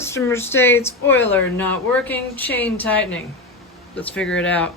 Customer states oiler not working, chain tightening. Let's figure it out.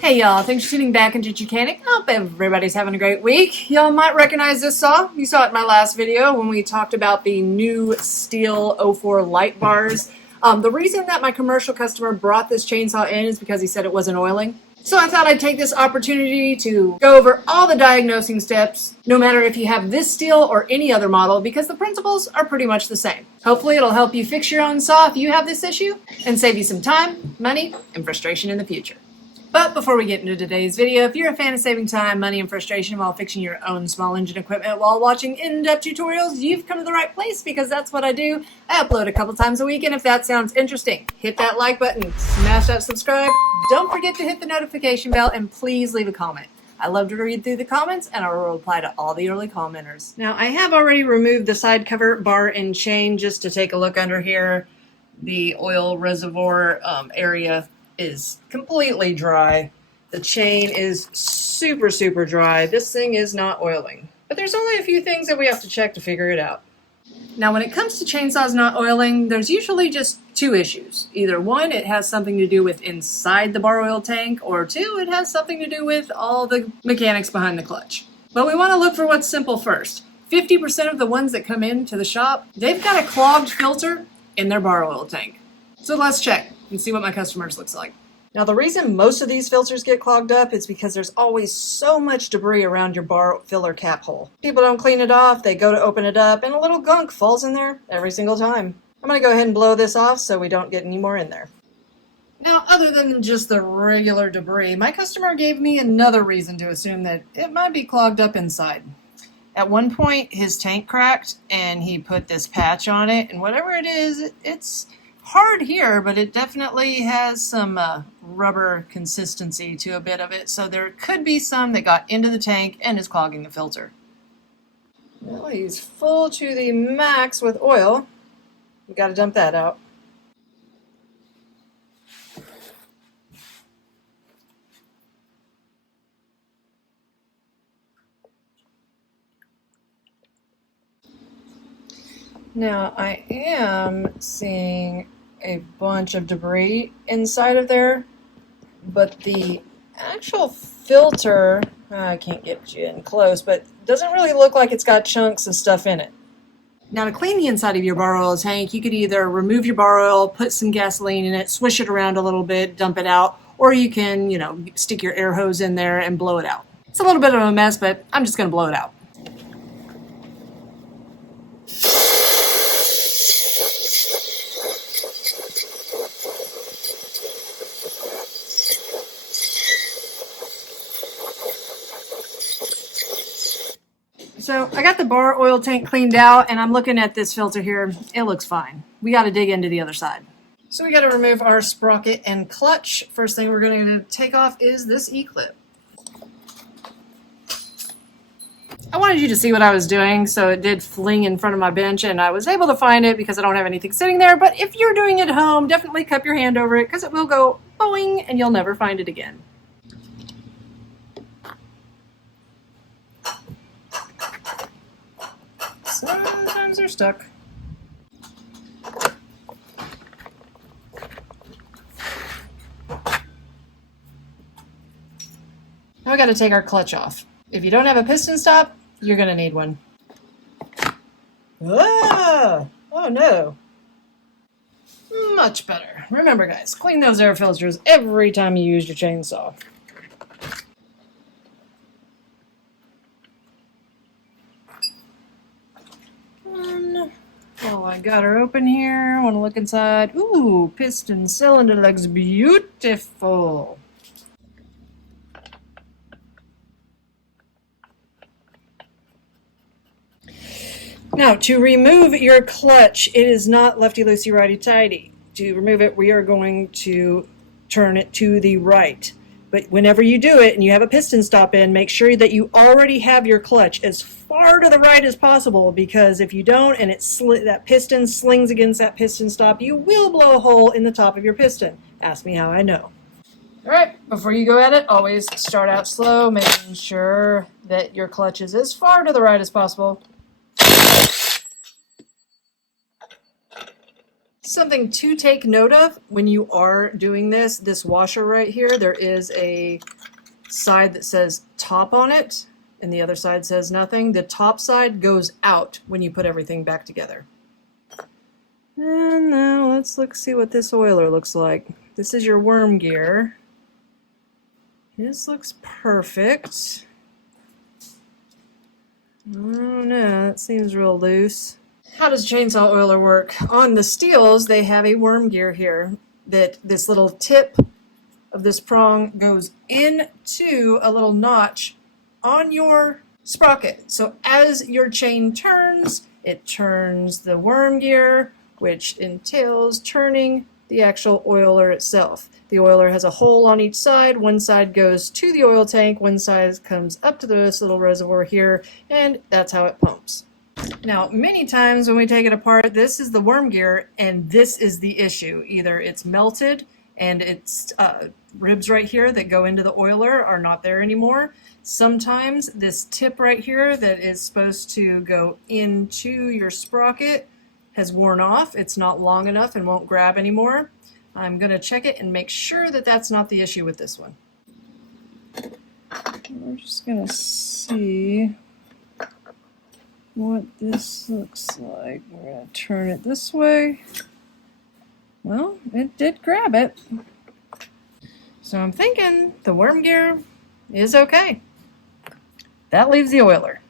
Hey y'all, thanks for tuning back into Chickanic. I hope everybody's having a great week. Y'all might recognize this saw. You saw it in my last video when we talked about the new Stihl 04 light bars. The reason that my commercial customer brought this chainsaw in is because he said it wasn't oiling. So I thought I'd take this opportunity to go over all the diagnosing steps, no matter if you have this Stihl or any other model, because the principles are pretty much the same. Hopefully it'll help you fix your own saw if you have this issue, and save you some time, money, and frustration in the future. But before we get into today's video, if you're a fan of saving time, money, and frustration while fixing your own small engine equipment while watching in-depth tutorials, you've come to the right place because that's what I do. I upload a couple times a week, and if that sounds interesting, hit that like button, smash that subscribe, don't forget to hit the notification bell, and please leave a comment. I love to read through the comments, and I will reply to all the early commenters. Now, I have already removed the side cover bar and chain just to take a look under here. The oil reservoir area is completely dry. The chain is super dry. This thing is not oiling. But there's only a few things that we have to check to figure it out. Now when it comes to chainsaws not oiling, there's usually just two issues. Either one, it has something to do with inside the bar oil tank, or two, it has something to do with all the mechanics behind the clutch. But we want to look for what's simple first. 50% of the ones that come into the shop, they've got a clogged filter in their bar oil tank. So let's check and see what my customers looks like. Now the reason most of these filters get clogged up is because there's always so much debris around your bar filler cap hole. People don't clean it off, they go to open it up, and a little gunk falls in there every single time. I'm going to go ahead and blow this off so we don't get any more in there. Now, other than just the regular debris, my customer gave me another reason to assume that it might be clogged up inside. At one point, his tank cracked, and he put this patch on it, and whatever it is, it's hard here, but it definitely has some rubber consistency to a bit of it, so there could be some that got into the tank and is clogging the filter. Well, he's full to the max with oil. We got to dump that out. Now, I am seeing a bunch of debris inside of there, but the actual filter, I can't get you in close, but doesn't really look like it's got chunks of stuff in it. Now, to clean the inside of your bar oil tank, you could either remove your bar oil, put some gasoline in it, swish it around a little bit, dump it out, or you can, stick your air hose in there and blow it out. It's a little bit of a mess, but I'm just going to blow it out. So I got the bar oil tank cleaned out, and I'm looking at this filter here. It looks fine. We got to dig into the other side. So we got to remove our sprocket and clutch. First thing we're going to take off is this E-clip. I wanted you to see what I was doing, so it did fling in front of my bench, and I was able to find it because I don't have anything sitting there. But if you're doing it at home, definitely cup your hand over it because it will go boing and you'll never find it again. Sometimes they're stuck. Now we got to take our clutch off. If you don't have a piston stop, you're going to need one. Ah! Oh no. Much better. Remember guys, clean those air filters every time you use your chainsaw. Oh, I got her open here. I want to look inside. Ooh, piston cylinder looks beautiful. Now, to remove your clutch, it is not lefty-loosey, righty-tighty. To remove it, we are going to turn it to the right. But whenever you do it and you have a piston stop in, make sure that you already have your clutch as far to the right as possible, because if you don't and that piston slings against that piston stop, you will blow a hole in the top of your piston. Ask me how I know. All right, before you go at it, always start out slow, making sure that your clutch is as far to the right as possible. Something to take note of when you are doing this washer right here, there is a side that says top on it and the other side says nothing. The top side goes out when you put everything back together. And now let's see what this oiler looks like. This is your worm gear. This looks perfect. I don't know, it seems real loose. How does chainsaw oiler work? On the Stihls, they have a worm gear here that this little tip of this prong goes into a little notch on your sprocket. So as your chain turns, it turns the worm gear, which entails turning the actual oiler itself. The oiler has a hole on each side. One side goes to the oil tank, one side comes up to this little reservoir here, and that's how it pumps. Now, many times when we take it apart, this is the worm gear, and this is the issue. Either it's melted and its ribs right here that go into the oiler are not there anymore. Sometimes this tip right here that is supposed to go into your sprocket has worn off. It's not long enough and won't grab anymore. I'm going to check it and make sure that that's not the issue with this one. We're just going to see what this looks like. We're going to turn it this way. Well, it did grab it. So I'm thinking the worm gear is okay. That leaves the oiler.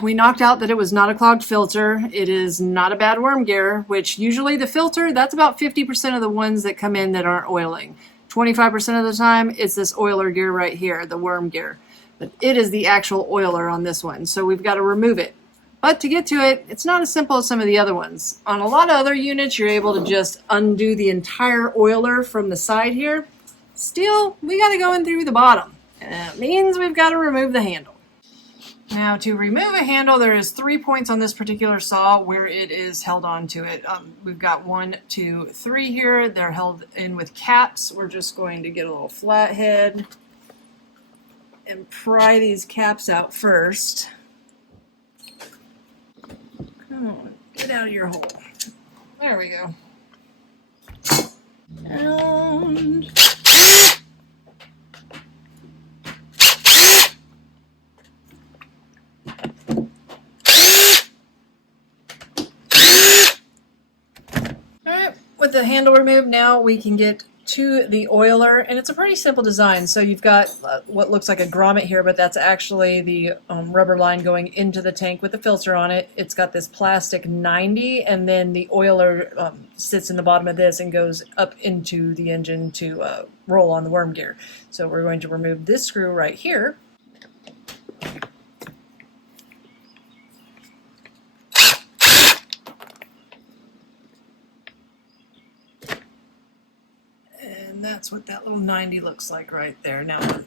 We knocked out that it was not a clogged filter. It is not a bad worm gear, which usually the filter, that's about 50% of the ones that come in that aren't oiling. 25% of the time, it's this oiler gear right here, the worm gear. But it is the actual oiler on this one, so we've got to remove it. But to get to it, it's not as simple as some of the other ones. On a lot of other units, you're able to just undo the entire oiler from the side here. Still, we got to go in through the bottom. And that means we've got to remove the handle. Now, to remove a handle, there is 3 points on this particular saw where it is held on to it. We've got 1, 2, 3 here. They're held in with caps. We're just going to get a little flathead and pry these caps out first. Come on, get out of your hole. There we go. And with the handle removed, now we can get to the oiler, and it's a pretty simple design. So you've got what looks like a grommet here, but that's actually the rubber line going into the tank with the filter on it. It's got this plastic 90, and then the oiler sits in the bottom of this and goes up into the engine to roll on the worm gear. So we're going to remove this screw right here. That's what that little 90 looks like right there. Now,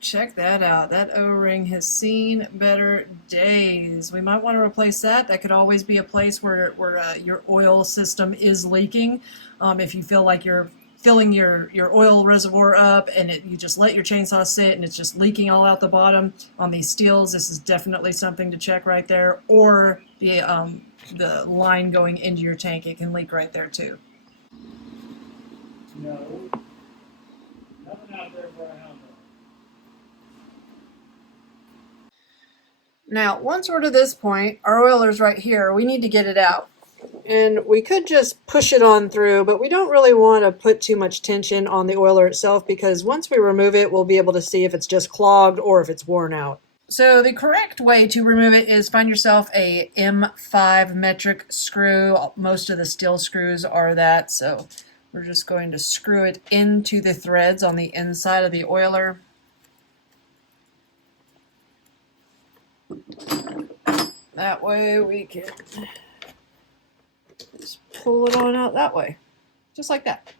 check that out. That O-ring has seen better days. We might want to replace that. That could always be a place where your oil system is leaking. If you feel like you're filling your oil reservoir up and you just let your chainsaw sit and it's just leaking all out the bottom on these Stihls, this is definitely something to check right there. Or the line going into your tank, it can leak right there too. No. Nothing out there for a helmet. Now, once we're to this point, our oiler's right here. We need to get it out. And we could just push it on through, but we don't really want to put too much tension on the oiler itself, because once we remove it, we'll be able to see if it's just clogged or if it's worn out. So the correct way to remove it is find yourself a M5 metric screw. Most of the Stihl screws are that, so we're just going to screw it into the threads on the inside of the oiler. That way we can just pull it on out that way, just like that.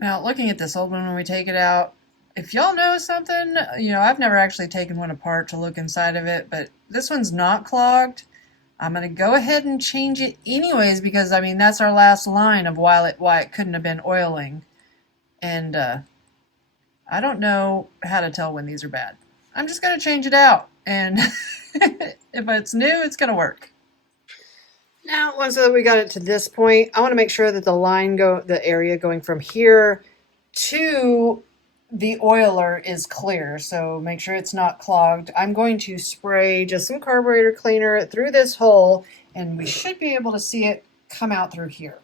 Now, looking at this old one, when we take it out, If y'all know something, I've never actually taken one apart to look inside of it, but this one's not clogged. I'm going to go ahead and change it anyways because, I mean, that's our last line of why it couldn't have been oiling. And I don't know how to tell when these are bad. I'm just going to change it out. And if it's new, it's going to work. Now, once we got it to this point, I want to make sure that the area going from here to the oiler is clear. So make sure it's not clogged. I'm going to spray just some carburetor cleaner through this hole, and we should be able to see it come out through here.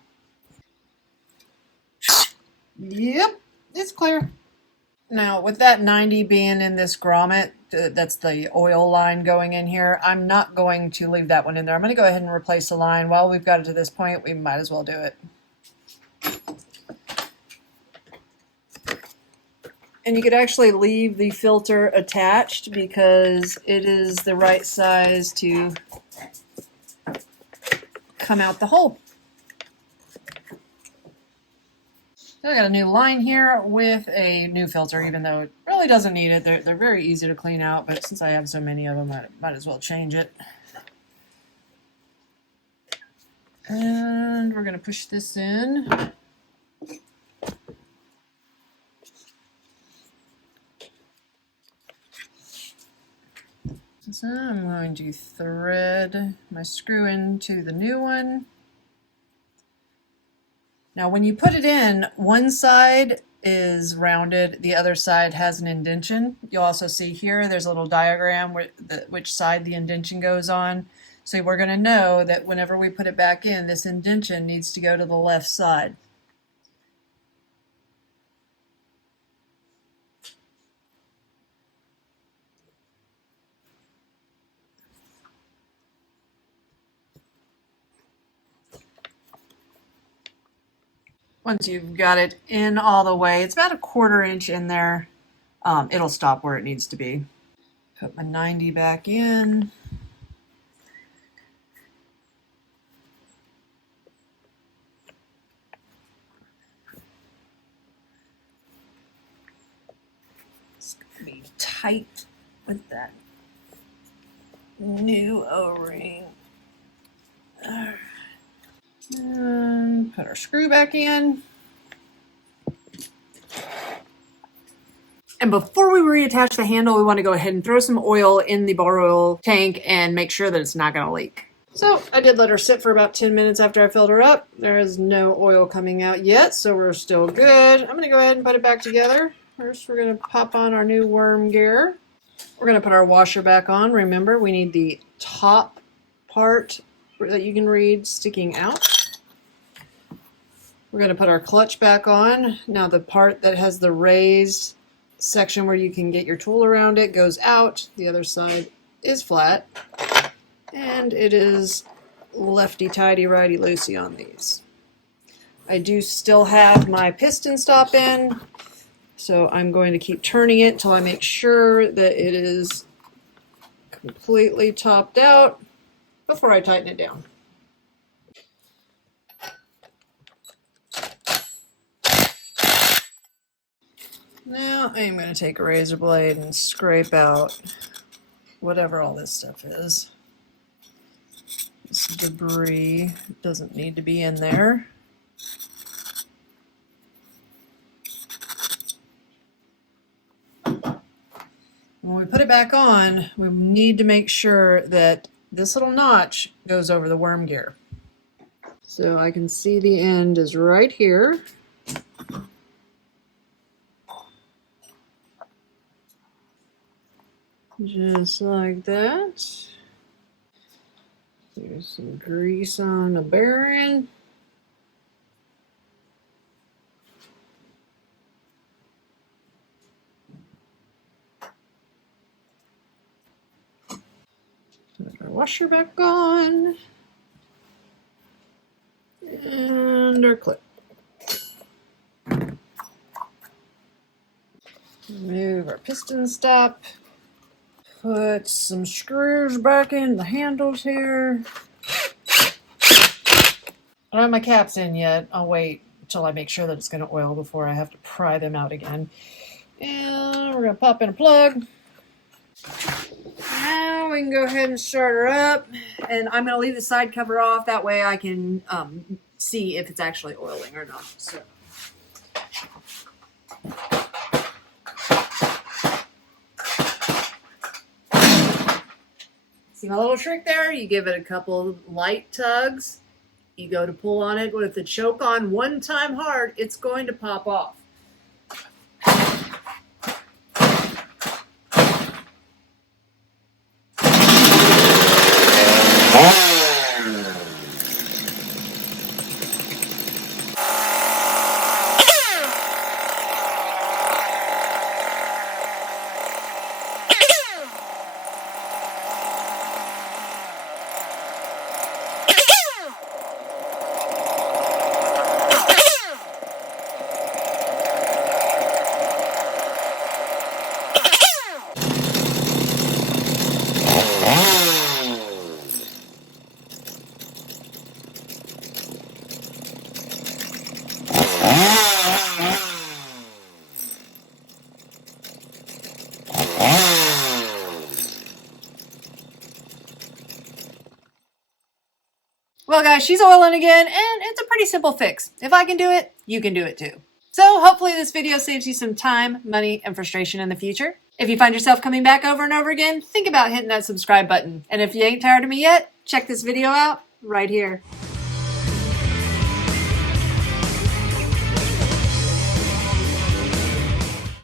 Yep, it's clear. Now, with that 90 being in this grommet, that's the oil line going in here, I'm not going to leave that one in there. I'm going to go ahead and replace the line. While we've got it to this point, we might as well do it. And you could actually leave the filter attached because it is the right size to come out the hole. So I got a new line here with a new filter, even though it really doesn't need it. They're very easy to clean out, but since I have so many of them, I might as well change it. And we're going to push this in. So I'm going to thread my screw into the new one. Now when you put it in, one side is rounded, the other side has an indentation. You'll also see here there's a little diagram which side the indentation goes on. So we're going to know that whenever we put it back in, this indentation needs to go to the left side. Once you've got it in all the way, it's about a 1/4 inch in there, it'll stop where it needs to be. Put my 90 back in. It's going to be tight with that new O-ring. And put our screw back in. And before we reattach the handle, we want to go ahead and throw some oil in the bar oil tank and make sure that it's not going to leak. So I did let her sit for about 10 minutes after I filled her up. There is no oil coming out yet, so we're still good. I'm going to go ahead and put it back together. First, we're going to pop on our new worm gear. We're going to put our washer back on. Remember, we need the top part that you can read sticking out. We're going to put our clutch back on. Now the part that has the raised section where you can get your tool around it goes out. The other side is flat. And it is lefty-tighty, righty-loosey on these. I do still have my piston stop in, so I'm going to keep turning it until I make sure that it is completely topped out before I tighten it down. Now I'm going to take a razor blade and scrape out whatever all this stuff is. This debris doesn't need to be in there. When we put it back on, we need to make sure that this little notch goes over the worm gear. So I can see the end is right here. Just like that. There's some grease on the bearing. Put our washer back on. And our clip. Remove our piston stop. Put some screws back in the handles here. I don't have my caps in yet. I'll wait until I make sure that it's going to oil before I have to pry them out again. And we're gonna pop in a plug. Now we can go ahead and start her up. And I'm gonna leave the side cover off. That way I can see if it's actually oiling or not. So. See my little trick there? You give it a couple light tugs. You go to pull on it with the choke on one time hard, it's going to pop off. Well guys, she's oiling again, and it's a pretty simple fix. If I can do it, you can do it too. So hopefully this video saves you some time, money, and frustration in the future. If you find yourself coming back over and over again, think about hitting that subscribe button. And if you ain't tired of me yet, check this video out right here.